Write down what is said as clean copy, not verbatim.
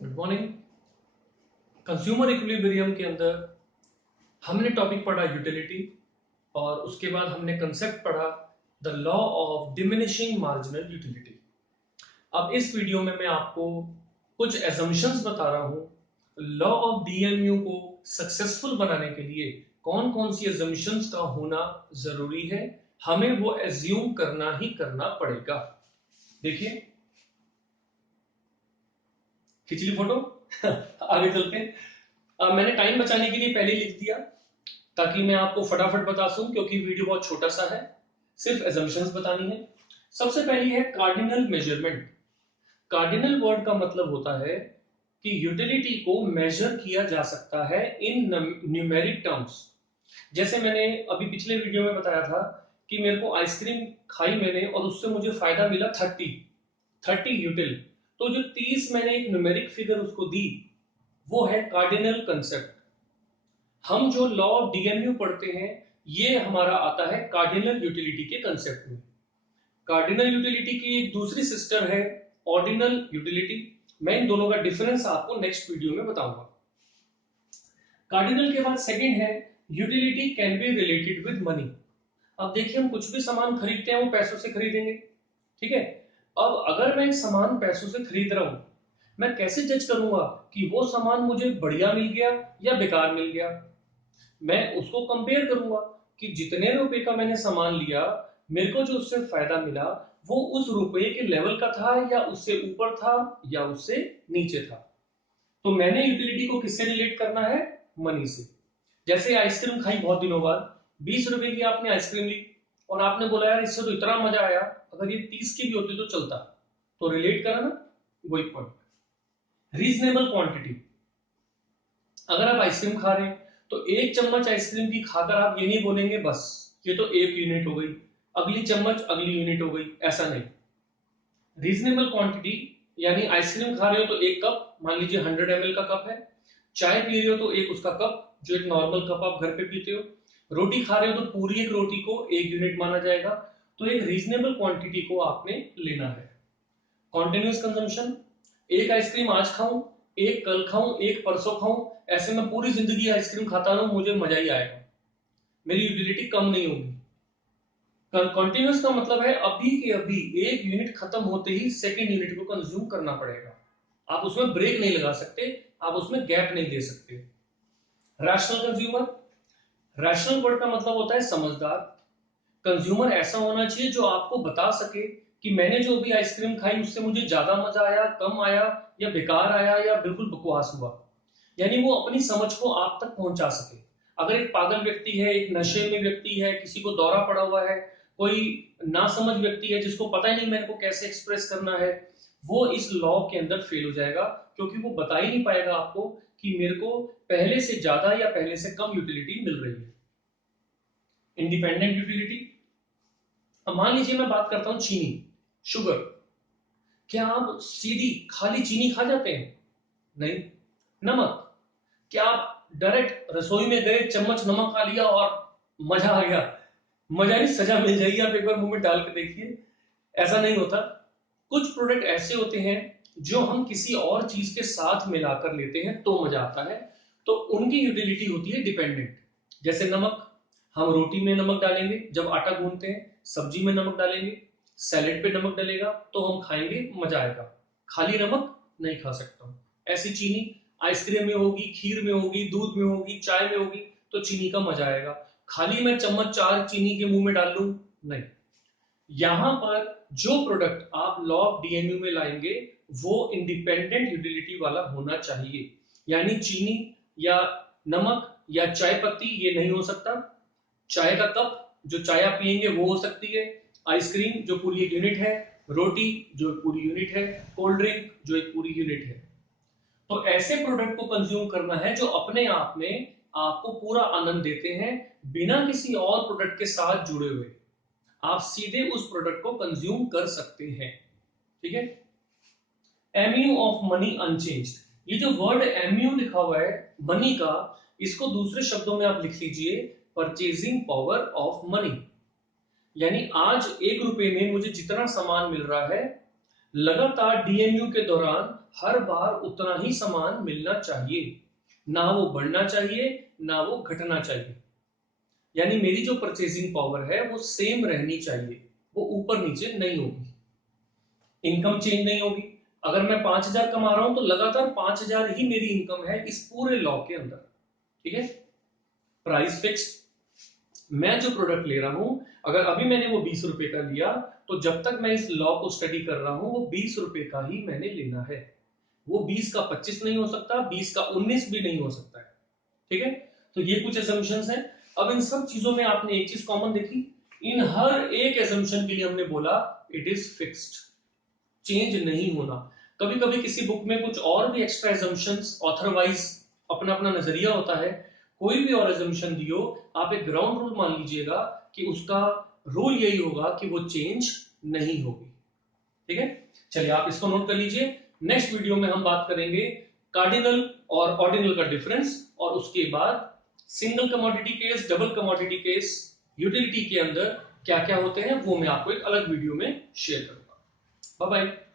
Good morning. Consumer equilibrium के अंदर हमने टॉपिक पढ़ा यूटिलिटी और उसके बाद हमने कंसेप्ट पढ़ा the law of diminishing marginal utility. अब इस वीडियो में मैं आपको कुछ एजम्पशंस बता रहा हूं लॉ ऑफ डीएमयू को सक्सेसफुल बनाने के लिए कौन कौन सी एजम्पशंस का होना जरूरी है, हमें वो एज्यूम करना ही करना पड़ेगा। देखिए खिंचली फोटो आगे चलते हैं। मैंने टाइम बचाने के लिए पहले लिख दिया ताकि मैं आपको फटाफट बता सकूं, क्योंकि वीडियो बहुत छोटा सा है, सिर्फ एजम्पशंस बतानी है। सबसे पहली है कार्डिनल मेजरमेंट। कार्डिनल वर्ड का मतलब होता है कि यूटिलिटी को मेजर किया जा सकता है इन न्यूमेरिक टर्म्स। जैसे मैंने अभी पिछले वीडियो में बताया था कि मेरे को आइसक्रीम खाई मैंने और उससे मुझे फायदा मिला 30 यूटिल, तो जो 30 मैंने एक न्यूमेरिक फिगर उसको दी वो है कार्डिनल कंसेप्ट। हम जो लॉ ऑफ डीएमयू पढ़ते हैं ये हमारा आता है कार्डिनल यूटिलिटी के कंसेप्ट में। कार्डिनल यूटिलिटी की एक दूसरी सिस्टर है ऑर्डिनल यूटिलिटी। मैं इन दोनों का डिफरेंस आपको नेक्स्ट वीडियो में बताऊंगा। कार्डिनल के बाद सेकंड है utility can be related with money. अब देखिए हम कुछ भी सामान खरीदते हैं वो पैसों से खरीदेंगे, ठीक है। अब अगर मैं एक सामान पैसों से खरीद रहा हूं, मैं कैसे जज करूंगा कि वो सामान मुझे बढ़िया मिल गया या बेकार मिल गया? मैं उसको कंपेयर करूंगा कि जितने रुपए का मैंने सामान लिया मेरे को जो उससे फायदा मिला वो उस रुपए के लेवल का था या उससे ऊपर था या उससे नीचे था। तो मैंने यूटिलिटी को किससे रिलेट करना है? मनी से। जैसे आइसक्रीम खाई बहुत दिनों बाद, 20 रुपए की आपने आइसक्रीम ली और आपने बोला यार इससे तो इतना मजा आया, अगर ये 30 की भी होती तो चलता। तो रिलेट करा ना, वही पॉइंट। Reasonable quantity. अगर आप आइसक्रीम खा रहे हैं तो एक चम्मच आइसक्रीम की खाकर आप ये नहीं बोलेंगे बस ये तो 1 यूनिट हो गई, अगली चम्मच अगली यूनिट हो गई, ऐसा नहीं। रीजनेबल क्वांटिटी यानी आइसक्रीम खा रहे हो तो एक कप, मान लीजिए 100 ml का कप है। चाय पी रहे हो तो एक उसका कप जो एक नॉर्मल कप आप घर पे पीते हो। रोटी खा रहे हो तो पूरी एक रोटी को 1 यूनिट माना जाएगा। तो एक रीजनेबल क्वांटिटी को आपने लेना है। कॉन्टिन्यूस कंजम्पशन, एक आइसक्रीम आज खाऊं, एक कल खाऊं, एक परसों खाऊं, ऐसे में पूरी जिंदगी आइसक्रीम खाता रहूं, मुझे मजा ही आएगा, मेरी यूटिलिटी कम नहीं होगी। कॉन्टिन्यूस का मतलब है अभी के अभी एक यूनिट खत्म होते ही सेकेंड यूनिट को कंज्यूम करना पड़ेगा। आप उसमें ब्रेक नहीं लगा सकते, आप उसमें गैप नहीं दे सकते। रैशनल कंज्यूमर, रैशनल वर्ड का मतलब होता है समझदार। कंज्यूमर ऐसा होना चाहिए जो आपको बता सके कि मैंने जो भी आइसक्रीम खाई उससे मुझे ज्यादा मजा आया, कम आया, या बेकार आया, या बिल्कुल बकवास हुआ। यानी वो अपनी समझ को आप तक पहुंचा सके। अगर एक पागल व्यक्ति है, एक नशे में व्यक्ति है, किसी को दौरा पड़ा हुआ है, कोई नासमझ व्यक्ति है जिसको पता ही नहीं मेरे को कैसे एक्सप्रेस करना है, वो इस लॉ के अंदर फेल हो जाएगा, क्योंकि वो बता ही नहीं पाएगा आपको कि मेरे को पहले से ज्यादा या पहले से कम यूटिलिटी मिल रही है। Independent utility. अब मान लीजिए मैं बात करता हूं चीनी, शुगर। क्या आप सीधी खाली चीनी खा जाते हैं? नहीं। नमक, क्या आप डायरेक्ट रसोई में गए, चम्मच नमक खा लिया और मजा आ गया? मजा नहीं, सजा मिल जाएगी, आप एक बार मुंह में डाल के देखिए, ऐसा नहीं होता। कुछ प्रोडक्ट ऐसे होते हैं जो हम किसी और चीज के साथ मिलाकर लेते हैं तो मजा आता है, तो उनकी यूटिलिटी होती है डिपेंडेंट। जैसे नमक, हम रोटी में नमक डालेंगे जब आटा गूंथते हैं, सब्जी में नमक डालेंगे, सैलेड पे नमक डलेगा तो हम खाएंगे, मजा आएगा। खाली नमक नहीं खा सकता हूं। ऐसी चीनी आइसक्रीम में होगी, खीर में होगी, दूध में होगी, चाय में होगी, तो चीनी का मजा आएगा। खाली मैं चम्मच 4 चीनी के मुंह में डाल लूं, नहीं। यहां पर जो प्रोडक्ट आप लॉ ऑफ डीएमयू में लाएंगे वो इंडिपेंडेंट यूटिलिटी वाला होना चाहिए। यानी चीनी या नमक या चाय पत्ती ये नहीं हो सकता। चाय का कप जो चाय आप पियेंगे वो हो सकती है, आइसक्रीम जो पूरी एक यूनिट है, रोटी जो एक पूरी यूनिट है, कोल्ड ड्रिंक जो एक पूरी यूनिट है। तो ऐसे प्रोडक्ट को कंज्यूम करना है जो अपने आप में आपको पूरा आनंद देते हैं, बिना किसी और प्रोडक्ट के साथ जुड़े हुए। आप सीधे उस प्रोडक्ट को कंज्यूम कर सकते हैं, ठीक है। MU of money unchanged. ये जो वर्ड एमयू लिखा हुआ है मनी का, इसको दूसरे शब्दों में आप लिख लीजिए परचेजिंग पावर ऑफ मनी। यानी आज 1 रुपए में मुझे जितना सामान मिल रहा है, लगातार डीएमयू के दौरान हर बार उतना ही सामान मिलना चाहिए, ना वो बढ़ना चाहिए ना वो घटना चाहिए। यानी मेरी जो परचेजिंग पावर है वो सेम रहनी चाहिए, वो ऊपर नीचे नहीं होगी। इनकम चेंज नहीं होगी। अगर मैं 5,000 कमा रहा हूं तो लगातार 5,000 ही मेरी इनकम है इस पूरे लॉ के अंदर। ठीक है, प्राइस फिक्स। मैं जो प्रोडक्ट ले रहा हूं, अगर अभी मैंने वो 20 रुपए का लिया, तो जब तक मैं इस लॉ को स्टडी कर रहा हूं वो 20 रुपए का ही मैंने लेना है। वो 20 का 25 नहीं हो सकता, 20 का 19 भी नहीं हो सकता है। ठीक है, तो ये कुछ एजम्पशंस हैं। अब इन सब चीजों में आपने एक चीज कॉमन देखी, इन हर एक एजम्पशन के लिए हमने बोला इट इज फिक्स्ड, चेंज नहीं होना। कभी कभी किसी बुक में कुछ और भी एक्स्ट्रा एजम्पशंस, ऑथर वाइज अपना अपना नजरिया होता है, कोई भी और एजम्पशन दियो, आप एक ग्राउंड रूल मान लीजिएगा कि उसका रूल यही होगा कि वो चेंज नहीं होगी। ठीक है, चलिए आप इसको नोट कर लीजिए। नेक्स्ट वीडियो में हम बात करेंगे कार्डिनल और ऑर्डिनल का डिफरेंस, और उसके बाद single commodity case, double commodity case, utility के अंदर क्या क्या होते हैं वो मैं आपको एक अलग वीडियो में शेयर करूंगा। Bye bye.